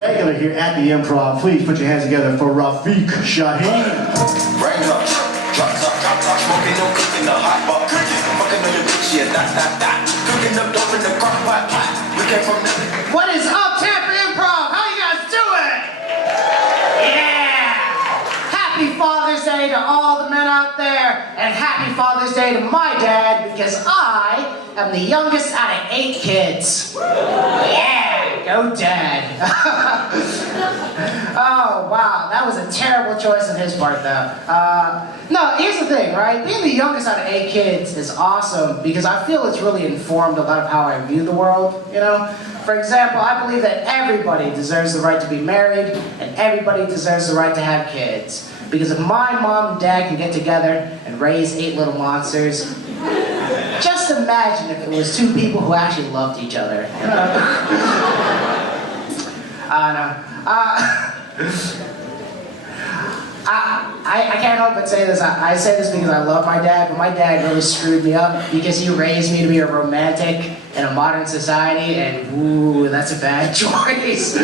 Regular here at the Improv. Please put your hands together for Rafiq Shaheen. Rain up, drop top, smoking, no cooking, the hot pot, fucking on your bitch, yeah, that. Cooking up dope in the crock pot, we came from nothing. What is up, Tampa Improv? How you guys doing? Yeah! Happy Father's Day to all the men out there, and happy Father's Day to my dad, because I am the youngest out of 8 kids. Yeah, go dad. Oh, wow, that was a terrible choice on his part, though. No, here's the thing, right? Being the youngest out of 8 kids is awesome because I feel it's really informed a lot of how I view the world, you know? For example, I believe that everybody deserves the right to be married and everybody deserves the right to have kids. Because if my mom and dad can get together and raise 8 little monsters, just imagine if it was 2 people who actually loved each other. I can't help but say this. I say this because I love my dad, but my dad really screwed me up because he raised me to be a romantic in a modern society, and ooh, that's a bad choice.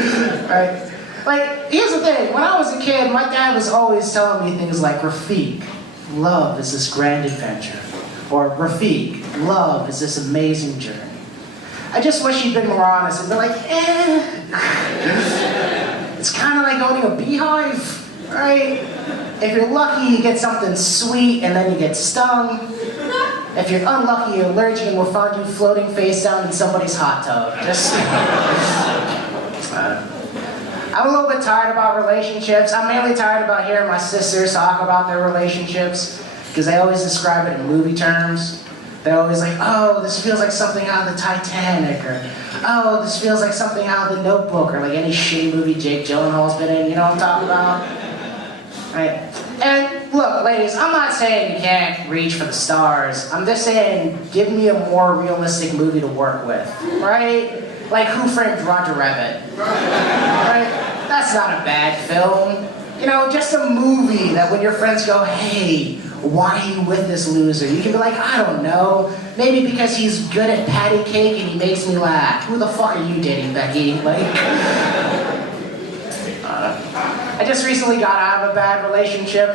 Right? Like, here's the thing. When I was a kid, my dad was always telling me things like, Rafiq, love is this grand adventure. Or, Rafiq, love is this amazing journey. I just wish he'd been more honest and been like, it's kind of like owning a beehive, right? If you're lucky, you get something sweet and then you get stung. If you're unlucky, you're allergic and will find you floating face down in somebody's hot tub. Just... I'm a little bit tired about relationships. I'm mainly tired about hearing my sisters talk about their relationships because they always describe it in movie terms. They're always like, oh, this feels like something out of the Titanic, or oh, this feels like something out of the Notebook, or like any shitty movie Jake Gyllenhaal's been in, you know what I'm talking about? Right? And look, ladies, I'm not saying you can't reach for the stars. I'm just saying, give me a more realistic movie to work with, right? Like Who Framed Roger Rabbit, right? That's not a bad film. You know, just a movie that when your friends go, hey, why are you with this loser? You can be like, I don't know. Maybe because he's good at patty cake and he makes me laugh. Who the fuck are you dating, Becky? Like, I just recently got out of a bad relationship.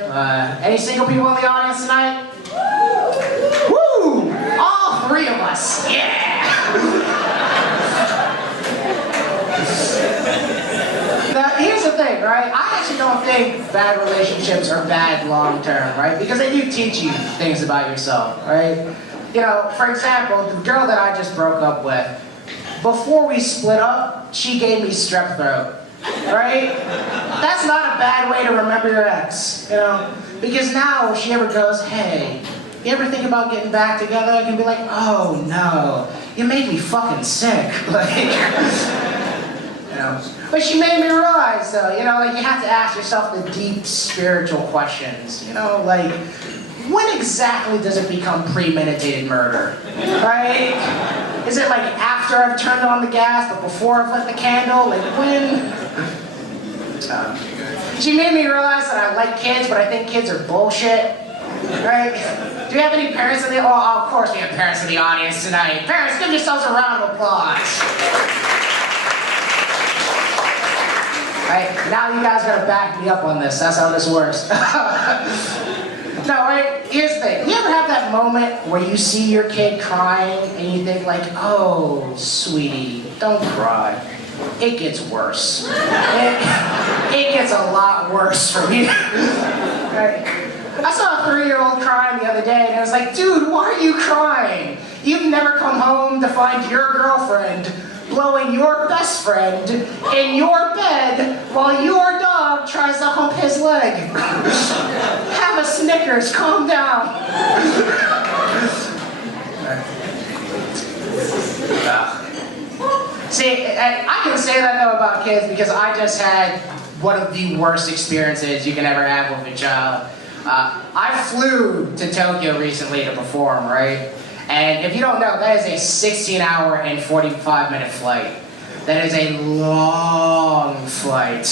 Any single people in the audience tonight? Woo! All 3 of us. Yeah! Now, here's the thing, right? I actually don't think bad relationships are bad long-term, right? Because they do teach you things about yourself, right? You know, for example, the girl that I just broke up with, before we split up, she gave me strep throat, right? That's not a bad way to remember your ex, you know? Because now if she ever goes, hey, you ever think about getting back together? I can be like, oh no, you made me fucking sick. Like, you know. But she made me realize, though, you know, like you have to ask yourself the deep spiritual questions. You know, like, when exactly does it become premeditated murder? Right? Is it like after I've turned on the gas, but before I've lit the candle? Like when? She made me realize that I like kids, but I think kids are bullshit. Right? Do you have any parents in the audience? Oh, of course we have parents in the audience tonight. Parents, give yourselves a round of applause. Right? Now you guys gotta back me up on this. That's how this works. No, right? Here's the thing. You ever have that moment where you see your kid crying and you think like, oh, sweetie, don't cry. It gets worse. It gets a lot worse for you. Right? I saw a 3-year-old crying the other day and I was like, dude, why are you crying? You've never come home to find your girlfriend blowing your best friend in your bed while your dog tries to hump his leg. Have a Snickers, calm down. See, I can say that though about kids because I just had one of the worst experiences you can ever have with a child. I flew to Tokyo recently to perform, right? And if you don't know, that is a 16-hour and 45-minute flight. That is a long flight.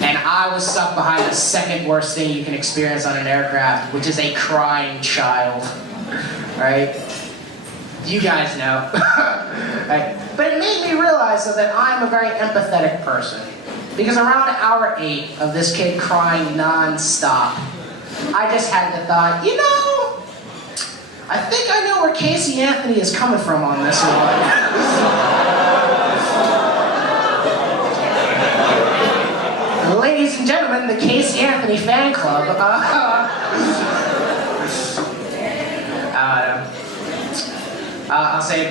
And I was stuck behind the second worst thing you can experience on an aircraft, which is a crying child. Right? You guys know. Right? But it made me realize though, that I'm a very empathetic person. Because around hour 8 of this kid crying non-stop, I just had the thought, you know, I think I know where Casey Anthony is coming from on this one. Ladies and gentlemen, the Casey Anthony fan club. I'll save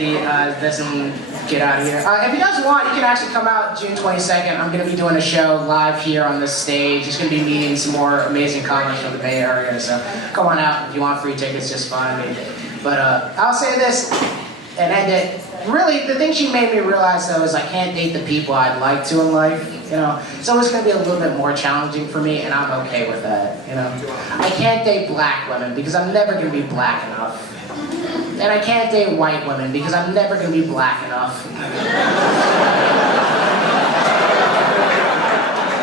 this and get out of here. If you guys want, you can actually come out June 22nd. I'm going to be doing a show live here on this stage. Just going to be meeting some more amazing comics from the Bay Area. So come on out. If you want free tickets, just find me. But I'll say this and end it. Really, the thing she made me realize, though, is I can't date the people I'd like to in life. You know, it's always going to be a little bit more challenging for me, and I'm okay with that. You know, I can't date black women because I'm never going to be black enough. And I can't date white women because I'm never going to be black enough.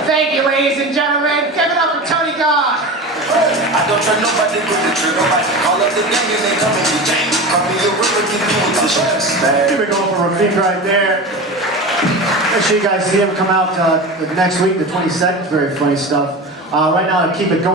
Thank you, ladies and gentlemen. Give it up for Tony God. I don't try nobody with the trigger. Nobody call up the gang and they come in the jam. Call me a river, give me with the chest. Here we go for Rafiq right there. Make sure you guys see him come out next week, the 22nd. Very funny stuff. Right now, keep it going.